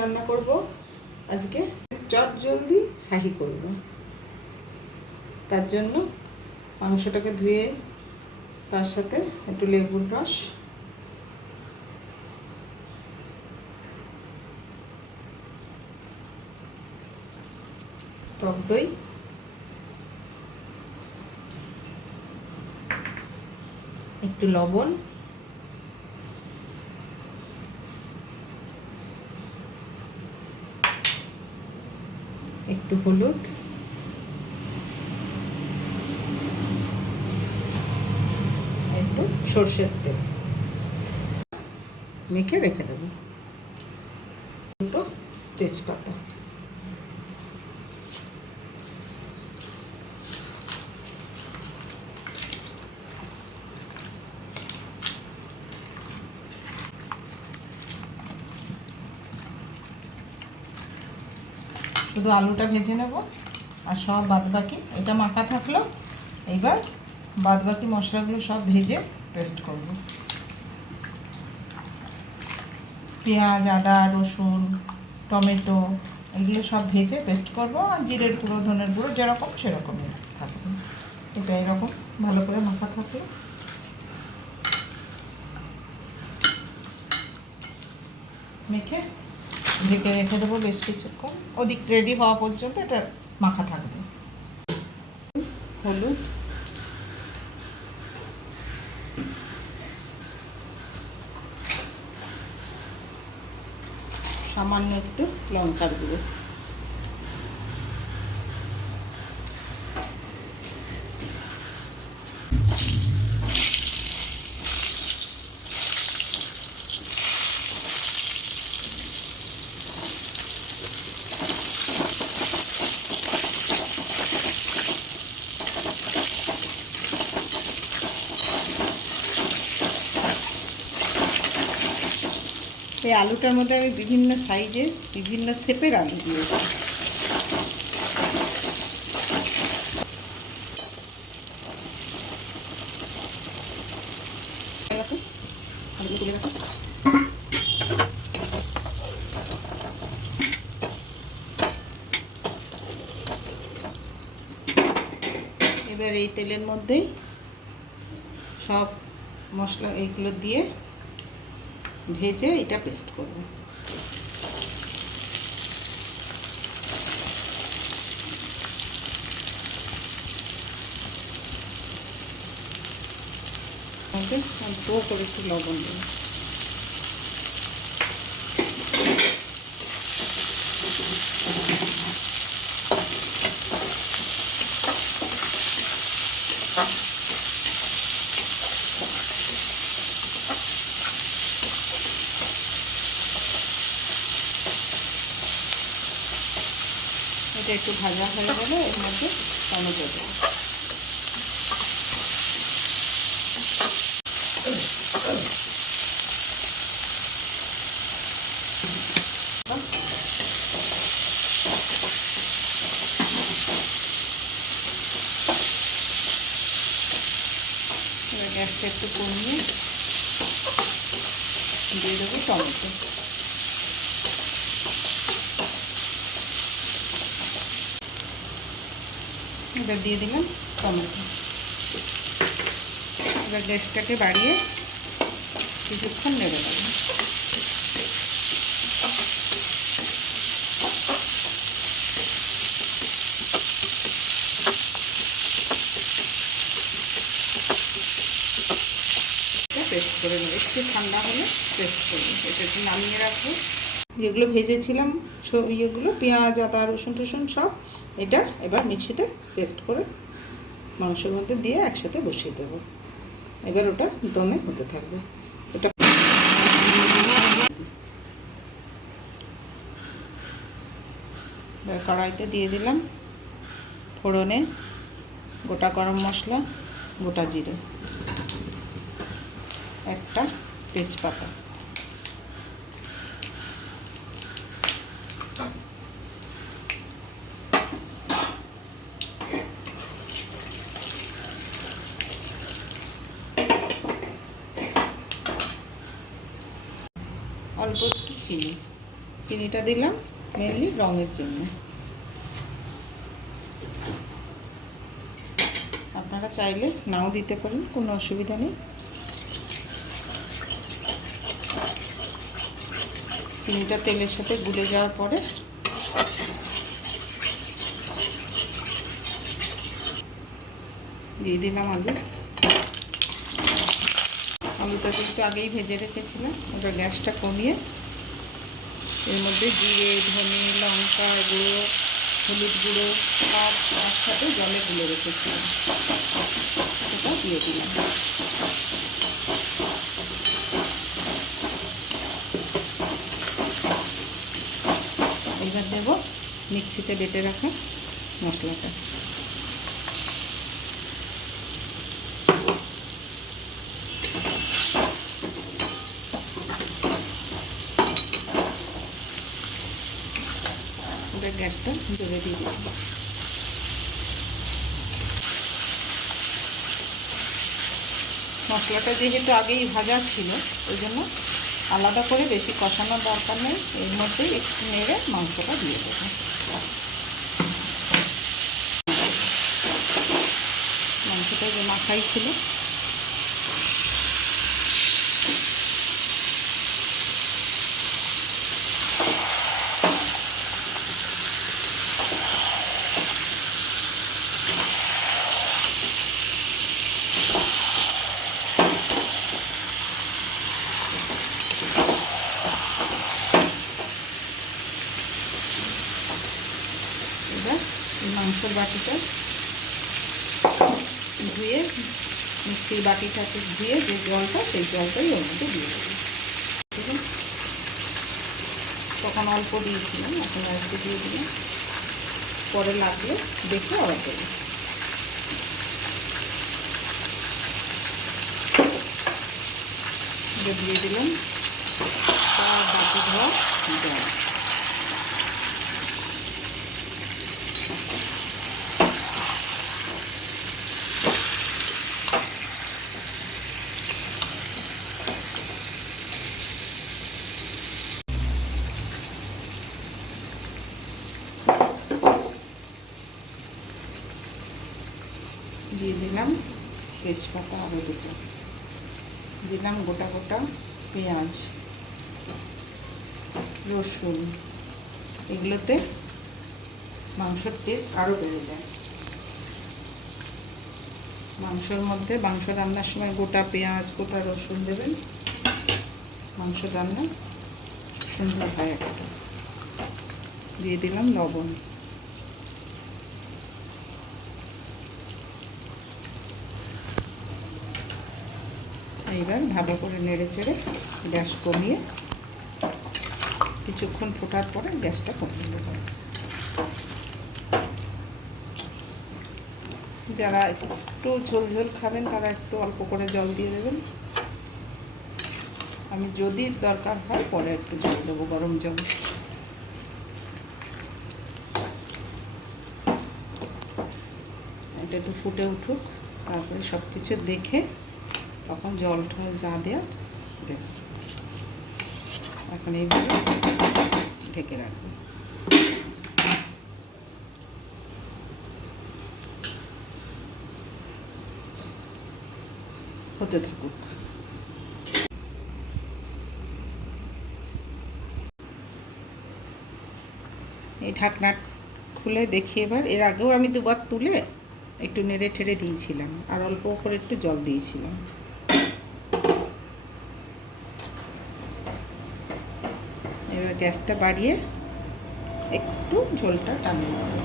রান্না করব আজকে চট জলদি শাহি করব। তার জন্য মাংসটাকে ধুয়ে তার সাথে একটু লেবুর রস, টক দই, একটু লবণ, একটু হলুদ, একটু সর্ষের তেল মেখে রেখে দেবো। দুটো তেজপাতা, শুধু আলুটা ভেজে নেব আর সব বাদবাকি এটা মাখা থাকলো। এইবার বাদবাকি মশলাগুলো সব ভেজে পেস্ট করব। পেঁয়াজ, আদা, রসুন, টমেটো এগুলো সব ভেজে পেস্ট করব। আর জিরের গুঁড়ো, ধনের গুঁড়ো যেরকম সেরকমই থাকবে। এটা এরকম ভালো করে মাখা থাকলো। মেখে ঢেকে রেখে দেবো বেশ কিছুক্ষণ, ওদিক রেডি হওয়া পর্যন্ত এটা মাখা থাকবে। হলুদ, সামান্য একটু লঙ্কার গুঁড়ো, এই আলুটার মধ্যে আমি বিভিন্ন সাইজের বিভিন্ন শেপের আলু দিয়েছি। এবার এই তেলের মধ্যেই সব মশলা এইগুলো দিয়ে ভেজে এটা পেস্ট করব। অল্প করে একটু লবণ দেব। এটা একটু ভাজা হয়ে গেলে এর মধ্যে টমেটো দেবো। এবার গ্যাসটা একটু কমিয়ে দিয়ে দেবো টমেটো। এবার দিয়ে দিলাম টমেটো। এবার গ্যাসটাকে বাড়িয়ে কিছুক্ষণ নেড়ে দেবো। পেস্ট করে নেবো, একটু ঠান্ডা হলে পেস্ট করবো। এটা একটু নামিয়ে রাখবো। যেগুলো ভেজেছিলাম ইয়েগুলো পেঁয়াজ, আদা, রসুন টসুন সব এটা এবার মিক্সিতে পেস্ট করে মাংসের মধ্যে দিয়ে একসাথে বসিয়ে দেবো। এবার ওটা দমে হতে থাকবে। ওটা এবার কড়াইতে দিয়ে দিলাম ফোড়নে গোটা গরম মশলা, গোটা জিরে, একটা তেজপাতা, অল্প একটু চিনি, চিনিটা দিলাম মেনলি রঙের জন্য। আপনারা চাইলে নাও দিতে পারেন, কোনো অসুবিধা নেই। চিনিটা তেলের সাথে গুলে যাওয়ার পরে দিয়ে দিলাম আলু। আলুটা কিন্তু আগেই ভেজে রেখেছিলাম। ওটা গ্যাসটা কমিয়ে এর মধ্যে জিরে, ধনে, লঙ্কা গুঁড়ো, হলুদ গুঁড়ো সব একসাথে জলে গুলে রেখেছিলাম, সেটা দিয়ে দিলাম। এবার দেব মিক্সিতে বেটে রাখা মশলাটা। গ্যাসটা জোরে দিয়ে দিলাম। মশলাটা যেহেতু আগেই ভাজা ছিল ওই জন্য আলাদা করে বেশি কষানোর দরকার নেই, এর মধ্যেই একটু নেড়ে মাংসটা দিয়ে দেবো। মাংসটা যে মাখাই ছিল মাংসের বাটিটা ধুয়ে, মিক্সির বাটিটাকে ধুয়ে যে জলটা, সেই জলটাই ওর মধ্যে দিয়ে দেবো। তখন অল্প দিয়েছিলাম, এখন আর একটু দিয়ে দিলাম, পরে লাগলে দেখে আবার দেবো। দিয়ে দিলাম বাটি ধোয়া জল। দিয়ে দিলাম তেজপাতা আরও দুটো, দিলাম গোটা গোটা পেঁয়াজ, রসুন। এগুলোতে মাংসর টেস্ট আরও বেড়ে যায়। মাংসর মধ্যে মাংস রান্নার সময় গোটা পেঁয়াজ, গোটা রসুন দেবেন, মাংস রান্না সুন্দর হয় একটা। দিয়ে দিলাম লবণ। এইবার ভালো করে নেড়ে চেড়ে গ্যাস কমিয়ে কিছুক্ষণ ফোটার পরে গ্যাসটা কমিয়ে দেবো। যারা একটু ঝোল ঝোল খাবেন তারা একটু অল্প করে জল দিয়ে দেবেন। আমি যদি দরকার হয় পরে একটু জল দেবো, গরম জল। এটা একটু ফুটে উঠুক, তারপরে সব কিছু দেখে তখন জল টল যা দেওয়া দেব। এখন এইভাবে ঢেকে রাখবো। হতে থাকুক। এই ঢাকনা খুলে দেখি এবার। এর আগেও আমি দুবার তুলে একটু নেড়ে ঠেড়ে দিয়েছিলাম, আর অল্প করে একটু জল দিয়েছিলাম। এবার গ্যাসটা বাড়িয়ে একটু ঝোলটা টানিয়ে দেবো।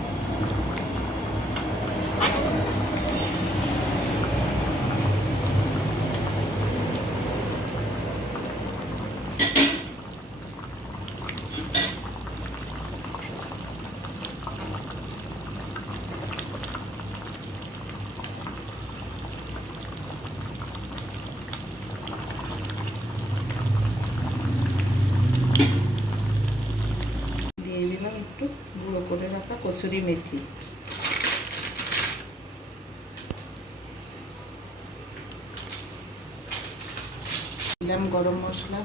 একটু গুঁড়ো করে রাখা কসুরি মেথি, দিলাম গরম মশলা,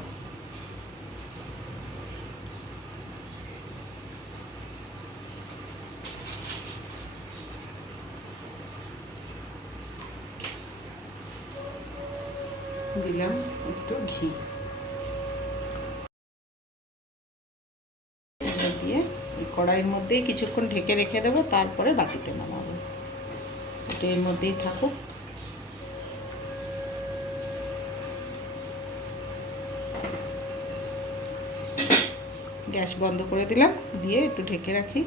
দিলাম একটু ঘি, দিয়ে কড়াইয়ের মধ্যেই কিছুক্ষণ ঢেকে রেখে দেবো, তারপরে বাটিতে নামাবো। এটা এর মধ্যেই থাকুক। গ্যাস বন্ধ করে দিলাম, দিয়ে একটু ঢেকে রাখি।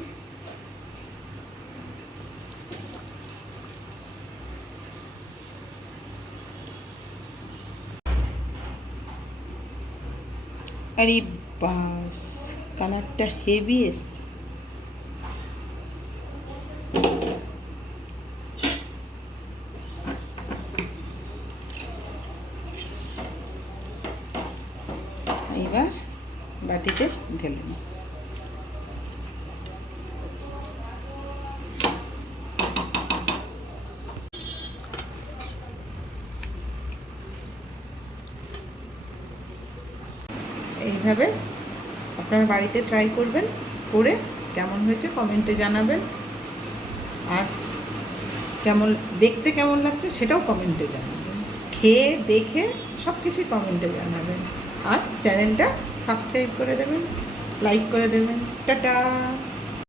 আরে বাস, কালারটা হেভি এসছে। এবার বাটিতে ঢেলে নিই। এইভাবে আপনারা বাড়িতে ট্রাই করবেন, করে কেমন হয়েছে কমেন্টে জানাবেন, আর কেমন দেখতে কেমন লাগছে সেটাও কমেন্টে জানাবেন, খেয়ে দেখে সব কিছুই কমেন্টে জানাবেন, আর চ্যানেলটা সাবস্ক্রাইব করে দেবেন, লাইক করে দেবেন। টাটা।